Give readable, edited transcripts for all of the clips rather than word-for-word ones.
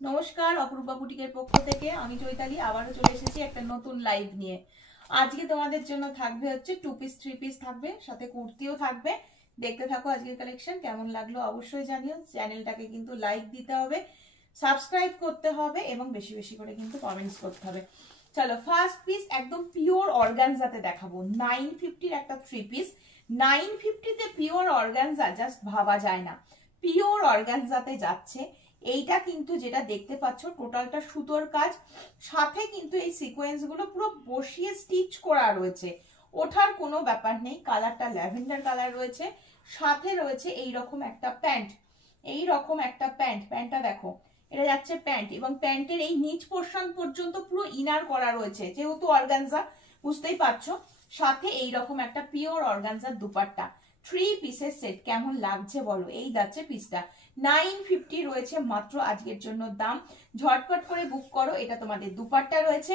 নমস্কার, অপরূপা বুটিকের পক্ষ থেকে আমি চৈতালি আবারও চলে এসেছি একটা নতুন লাইভ নিয়ে। আজকে তোমাদের জন্য থাকবে হচ্ছে 2 পিস 3 পিস থাকবে, সাথে কুর্তিও থাকবে। দেখতে থাকো আজকের কালেকশন, কেমন লাগলো অবশ্যই জানিও। চ্যানেলটাকে কিন্তু লাইক দিতে হবে, সাবস্ক্রাইব করতে হবে এবং বেশি বেশি করে কিন্তু কমেন্টস করতে হবে। চলো, ফার্স্ট পিস একদম পিওর অর্গানজাতে দেখাবো। 950 একটা 3 পিস। 950 তে পিওর অর্গানজা জাস্ট ভাবা যায় না। পিওর অর্গানজাতে যাচ্ছে। এইটা কিন্তু যেটা দেখতে পাচ্ছ টোটালটা সুতোর কাজ, সাথে কিন্তু এই সিকোয়েন্স গুলো পুরো বসিয়ে স্টিচ করা রয়েছে, ওঠার কোনো ব্যাপার নেই। কালারটা ল্যাভেন্ডার কালার রয়েছে, সাথে রয়েছে এই রকম একটা প্যান্ট। এই রকম একটা প্যান্ট, প্যান্টটা দেখো, এটা যাচ্ছে প্যান্ট এবং প্যান্টের এই নিচ পোর্শন পর্যন্ত পুরো ইনার করা রয়েছে, যেহেতু অর্গানজা বুঝতেই পারছো। সাথে এই রকম একটা পিওর অর্গানজার দুপাট্টা। 3 পিসের সেট, কেমন লাগছে বলো। এই যাচ্ছে পিসটা, 950 রয়েছে মাত্র আজকের জন্য দাম। ঝটপট করে বুক করো। এটা তোমাদের দুপাট্টা রয়েছে,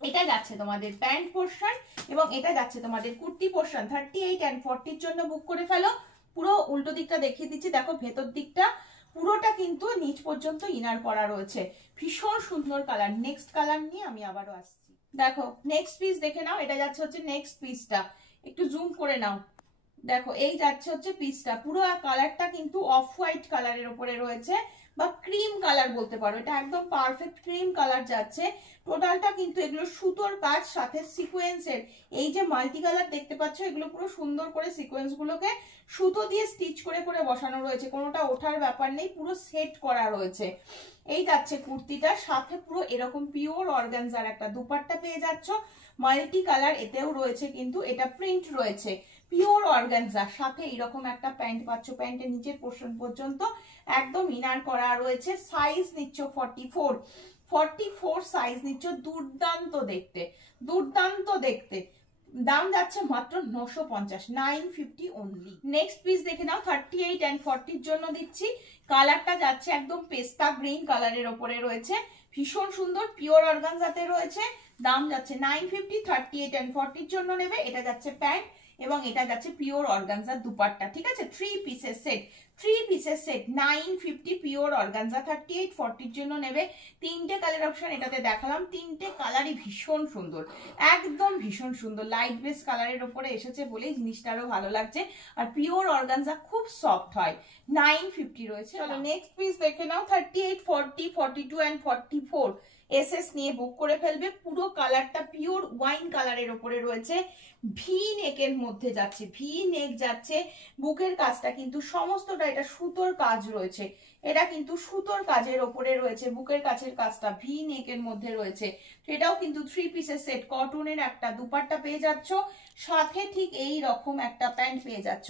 এটা যাচ্ছে তোমাদের প্যান্ট পোর্শন এবং এটা যাচ্ছে তোমাদের কুর্তি পোর্শন। 38 and 40 জন্য বুক করে ফেলো। পুরো উল্টো দিকটা দেখিয়ে দিচ্ছি, দেখো ভেতর দিকটা পুরোটা কিন্তু নিচ পর্যন্ত ইনার করা রয়েছে। ভীষণ সুন্দর কালার। নেক্সট কালার নিয়ে আমি আবারও আসছি। দেখো নেক্সট পিস দেখে নাও, এটা যাচ্ছে হচ্ছে নেক্সট পিসটা, একটু জুম করে নাও। দেখো এই যাচ্ছে হচ্ছে পিসটা, পুরো কালারটা কিন্তু অফ হোয়াইট কালারের উপরে রয়েছে বা ক্রিম কালার বলতে পারো। এটা একদম পারফেক্ট ক্রিম কালার যাচ্ছে। টোটালটা কিন্তু এগুলো সুতোর কাজ, সাথে সিকোয়েন্সের এই যে মাল্টি কালার দেখতে পাচ্ছ, এগুলো পুরো সুন্দর করে সিকোয়েন্স গুলোকে সুতো দিয়ে স্টিচ করে করে বসানো রয়েছে, কোনোটা ওঠার ব্যাপার নেই, পুরো সেট করা রয়েছে। এই যাচ্ছে কুর্তিটার সাথে পুরো এরকম পিওর অর্গানজার একটা দুপাট্টা পেয়ে যাচ্ছ, মাল্টি কালার এতেও রয়েছে, কিন্তু এটা প্রিন্ট রয়েছে। পিওর অর্গানজা, সাথে এরকম একটা প্যান্ট পাচ্ছ, প্যান্টের নিচের পোর্শন পর্যন্ত একদম ইনার করা রয়েছে। সাইজ নিচ্ছ 44 সাইজ নিচ্ছ। দুর্দান্ত দেখতে, দুর্দান্ত দেখতে। দাম যাচ্ছে মাত্র 950, 950 অনলি। নেক্সট পিস দেখে নাও, 38 and 40 জন্য দিচ্ছি। কালারটা যাচ্ছে একদম পেস্তা গ্রিন কালারের ওপরে রয়েছে, ভীষণ সুন্দর পিওর অর্গানজাতে রয়েছে। দাম যাচ্ছে 950, 38 and 40 জন্য নেবে। এটা যাচ্ছে প্যান্ট এবং এটা যাচ্ছে পিওর অর্গানজার দুপাট্টা, ঠিক আছে। 3 পিসের সেট, 3 পিসের সেট 950 পিওর অর্গানজা। 38 40 জন্য নেবে। তিনটে কালার অপশন এটাতে দেখালাম, তিনটে কালারই ভীষণ সুন্দর, একদম ভীষণ সুন্দর। লাইট বেস কালারের উপরে এসেছে বলেই জিনিসটা আরো ভালো লাগছে। আর পিওর অর্গানজা খুব সফট হয়। 950 রয়েছে। চলো নেক্সট পিস দেখে নাও, 38 40 42 and 44 এসএস নিয়ে বুক করে ফেলবে। পুরো কালারটা পিওর ওয়াইন কালারের উপরে রয়েছে, ভি নেকের মধ্যে যাচ্ছে, ভি নেক যাচ্ছে। বুকের কাজটা কিন্তু সমস্তটা এটা সুতোর কাজ রয়েছে, এটা কিন্তু সুতোর কাজের ওপরে রয়েছে। বুকের কাছের কাজটা ভি নেকের মধ্যে রয়েছে। এটাও কিন্তু 3 পিসের সেট। কটনের একটা দুপাট্টা পেয়ে যাচ্ছ, সাথে ঠিক এই রকম একটা প্যান্ট পেয়ে যাচ্ছ,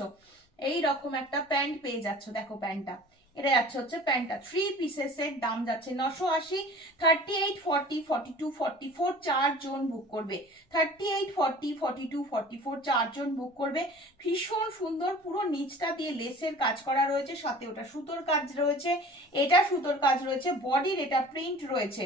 এই রকম একটা প্যান্ট পেয়ে যাচ্ছ। দেখো প্যান্টটা, এটা যাচ্ছে হচ্ছে প্যান্টটা। 3 পিসের সেট, দাম যাচ্ছে 980। 38 40 42 44 চারজন বুক করবে। 38 40 42 44 চারজন বুক করবে। ভীষণ সুন্দর, পুরো নিচটা দিয়ে লেসের কাজ করা রয়েছে, সাথে ওটা সুতোর কাজ রয়েছে, এটা সুতোর কাজ রয়েছে। বডির এটা প্রিন্ট রয়েছে,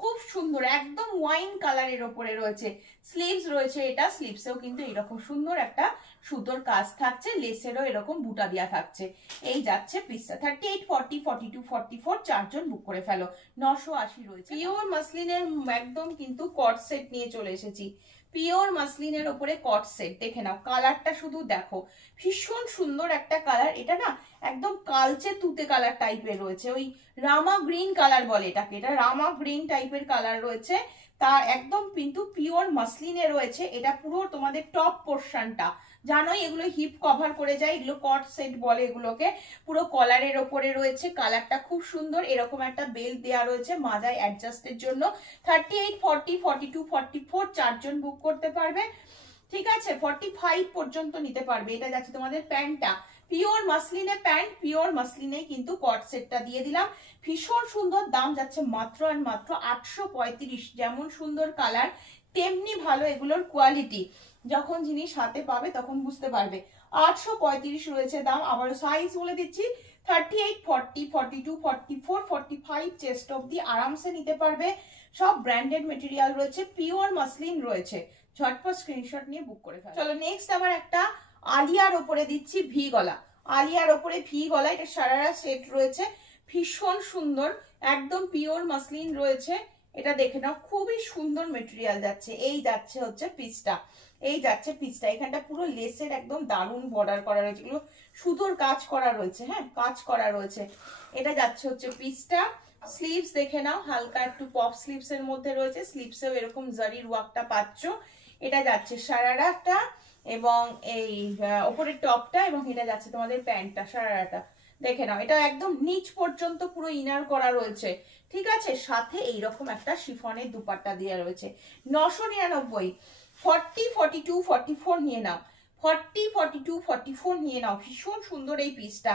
খুব সুন্দর, একদম ওয়াইন কালারের ওপরে রয়েছে। স্লিভস রয়েছে, এটা স্লিভসেও কিন্তু এরকম সুন্দর একটা সুতোর কাজ থাকছে, লেসেরও এরকম বুটা দেওয়া থাকছে। এই যাচ্ছে পিসটা। 38 40 42 44 চারজন বুক করে ফেলো। 980 রয়েছে। পিওর মাসলিনের একদম কিন্তু কট সেট নিয়ে চলে এসেছি। পিওর মাসলিনের ওপরে কট সেট দেখে নাও, কালারটা শুধু দেখো, ভীষণ সুন্দর একটা কালার। এটা না একদম কালচে তুতে কালার টাইপের রয়েছে, ওই রামা গ্রিন কালার বলে এটাকে, এটা রামা গ্রিন টাইপের কালার রয়েছে। তার একদম কিন্তু পিওর মাসলিনে রয়েছে। এটা পুরো তোমাদের টপ পোর্শনটা, জানোই এগুলো হিপ কভার করে যায়, এগুলো কট সেট বলে এগুলোকে। পুরো কলারের ওপরে রয়েছে, কালারটা খুব সুন্দর। এরকম একটা বেল্ট দেওয়া রয়েছে মাজায় অ্যাডজাস্টের জন্য। 38 40 42 44 চারজন বুক করতে পারবে, ঠিক আছে। 45 পর্যন্ত নিতে পারবে। এটা যাচ্ছে তোমাদের প্যান্টটা, পিওর মাসলিনে প্যান্ট, পিওর মাসলিনে কিন্তু কট সেটটা দিয়ে দিলাম। ভীষণ সুন্দর। দাম যাচ্ছে মাত্র আর মাত্র 835। যেমন সুন্দর কালার, তেমনি ভালো এগুলোর কোয়ালিটি। যখন জিনিস হাতে পাবে তখন বুঝতে পারবে। 835 রয়েছে দাম। আবারও সাইজ বলে দিচ্ছি, 38 40 42 44 45 চেস্ট অব্দি আরামসে নিতে পারবে। সব ব্র্যান্ডেড মেটেরিয়াল রয়েছে, পিওর মাসলিন রয়েছে। ঝটপট স্ক্রিনশট নিয়ে বুক করে ফেলো। চলো নেক্সট আবার একটা আলিয়ার ওপরে দিচ্ছি ভি গলা। আলিয়ার ওপরে ভি গলা, এটা সারারা সেট রয়েছে। ভীষণ সুন্দর, একদম পিওর মাসলিন রয়েছে। এটা দেখে নাও, খুবই সুন্দর মেটেরিয়াল যাচ্ছে। এই যাচ্ছে হচ্ছে পিসটা, এই যাচ্ছে পিসটা। এখানটা পুরো লেসের একদম দারুণ বর্ডার করা রয়েছে, এগুলো সুতোর কাজ করা রয়েছে, হ্যাঁ কাজ করা রয়েছে। এটা যাচ্ছে হচ্ছে পিসটা। স্লিভস দেখে নাও, হালকা একটু পপ স্লিভস এর মধ্যে রয়েছে, স্লিভসেও এরকম জারির ওয়ার্কটা পাচ্ছ। এটা যাচ্ছে সারারাটা এবং এই ওপরের টপটা, এবং এটা যাচ্ছে তোমাদের প্যান্টটা, সারারাটা দেখে নাও। এটা একদম নিচ পর্যন্ত পুরো ইনার করা রয়েছে, ঠিক আছে। সাথে এইরকম একটা শিফনের দুপাট্টা দেওয়া রয়েছে। 999, 40, 42, 44 নিয়ে নাও, 40, 42, 44 নিয়ে নাও। ভীষণ সুন্দর এই পিসটা,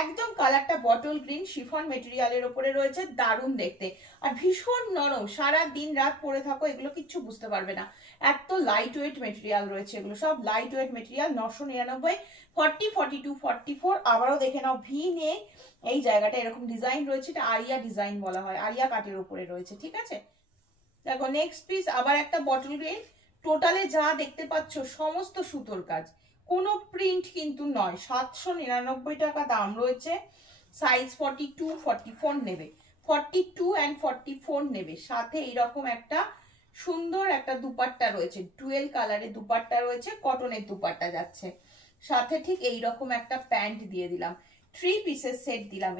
একদম কালারটা বটল গ্রিন, শিফন মেটেরিয়ালের ওপরে রয়েছে, দারুণ দেখতে আর ভীষণ নরম। সারা দিন রাত পরে থাকো, এগুলো কিচ্ছু বুঝতে পারবে না, এত লাইট ওয়েট মেটেরিয়াল রয়েছে, এগুলো সব লাইট ওয়েট মেটেরিয়াল। 999, 40, 42, 44। আবারও দেখে নাও, ভি নিয়ে এই জায়গাটা এরকম ডিজাইন রয়েছে, এটা আরিয়া ডিজাইন বলা হয়, আরিয়া কাটের উপরে রয়েছে, ঠিক আছে। দেখো নেক্সট পিস আবার একটা বটল গ্রিন। টোটালে যা দেখতে পাচ্ছ সমস্ত সুতোর কাজ, কোনো প্রিন্ট কিন্তু নয়। 799 টাকা দাম রয়েছে। সাইজ 42, 44 নেবে, 42 and 44 নেবে। সাথে এইরকম একটা সুন্দর একটা দুপাট্টা রয়েছে, ডুয়েল কালারের দুপাট্টা রয়েছে, কটনের দুপাট্টা যাচ্ছে। সাথে ঠিক এইরকম একটা প্যান্ট দিয়ে দিলাম, 3 পিসের সেট দিলাম।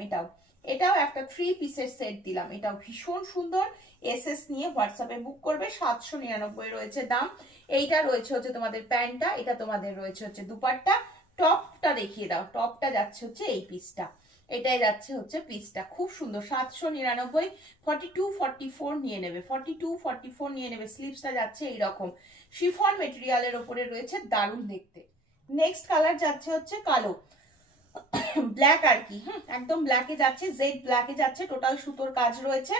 এটাও একটা 3 পিসের সেট দিলাম, এটাও ভীষণ সুন্দর। এসএস নিয়ে হোয়াটসঅ্যাপে বুক করবে, 799 রয়েছে দাম। এইটা রয়েছে হচ্ছে তোমাদের প্যান্টটা, এটা তোমাদের রয়েছে হচ্ছে দুপাট্টা। টপটা দেখিয়ে দাও, টপটা যাচ্ছে হচ্ছে এই পিসটা, এটাই যাচ্ছে হচ্ছে পিসটা, খুব সুন্দর। 799, 42, 44 নিয়ে নেবে, 42, 44 নিয়ে নেবে। স্লিভসটা যাচ্ছে এইরকম শিফন মেটেরিয়ালের ওপরে রয়েছে, দারুণ দেখতে। নেক্সট কালার যাচ্ছে হচ্ছে কালো, ব্ল্যাক আর কি, একদম ব্ল্যাকে যাচ্ছে, জেড ব্ল্যাকে যাচ্ছে, টোটাল সুতোর কাজ রয়েছে।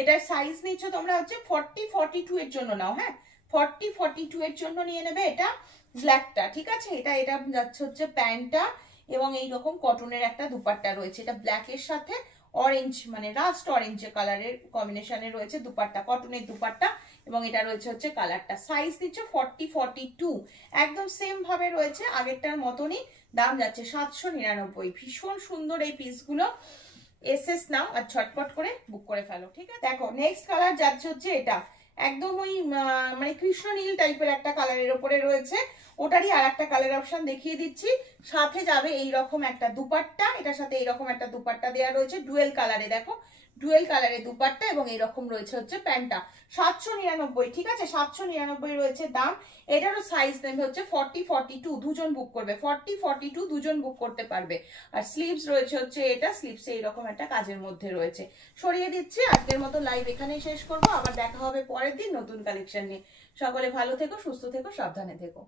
এটার সাইজ নিচ্ছ তোমরা হচ্ছে 40, 42 এর জন্য নাও, হ্যাঁ 40, 42 এর জন্য নিয়ে নেবে এটা ব্ল্যাকটা, ঠিক আছে। এটা যাচ্ছে হচ্ছে প্যান্টটা, এবং এইরকম কটনের একটা দুপাট্টা রয়েছে। এটা ব্ল্যাকের সাথে অরেঞ্জ, মানে রাস্ট অরেঞ্জ কালারের কম্বিনেশনে রয়েছে দুপাট্টা, কটনের দুপাট্টা, এবং এটা রয়েছে হচ্ছে কালারটা। সাইজ নিচ্ছ 40, 42, একদম সেম ভাবে রয়েছে আগেরটার মতনই। দাম যাচ্ছে 799। ভীষণ সুন্দর এই পিসগুলো। এসএস নাও আর ঝটপট করে বুক করে ফেলো, ঠিক আছে। দেখো নেক্সট কালার যাচ্ছে হচ্ছে এটা, একদম ওই মানে কৃষ্ণ নীল টাইপের একটা কালারের উপরে রয়েছে, ওটারই আর একটা কালার অপশন দেখিয়ে দিচ্ছি। সাথে যাবে এইরকম একটা দুপাট্টা, এটার সাথে এইরকম একটা দুপাট্টা দেওয়া রয়েছে ডুয়েল কালারে, দেখো ডুয়েল কালারে দুপাট্টা, এবং এইরকম রয়েছে হচ্ছে প্যান্টটা। 799, ঠিক আছে, 799 রয়েছে দাম। এটারও সাইজ নেবে হচ্ছে 40, 42, দুজন বুক করবে, 40, 42 দুজন বুক করতে পারবে। আর স্লিভস রয়েছে হচ্ছে এটা, স্লিভসে এইরকম একটা কাজের মধ্যে রয়েছে। সরিয়ে দিচ্ছি, আজকের মতো লাইভ এখানেই শেষ করবো, আবার দেখা হবে পরের দিন নতুন কালেকশন নিয়ে। সকলে ভালো থেকো, সুস্থ থেকো, সাবধানে থেকো।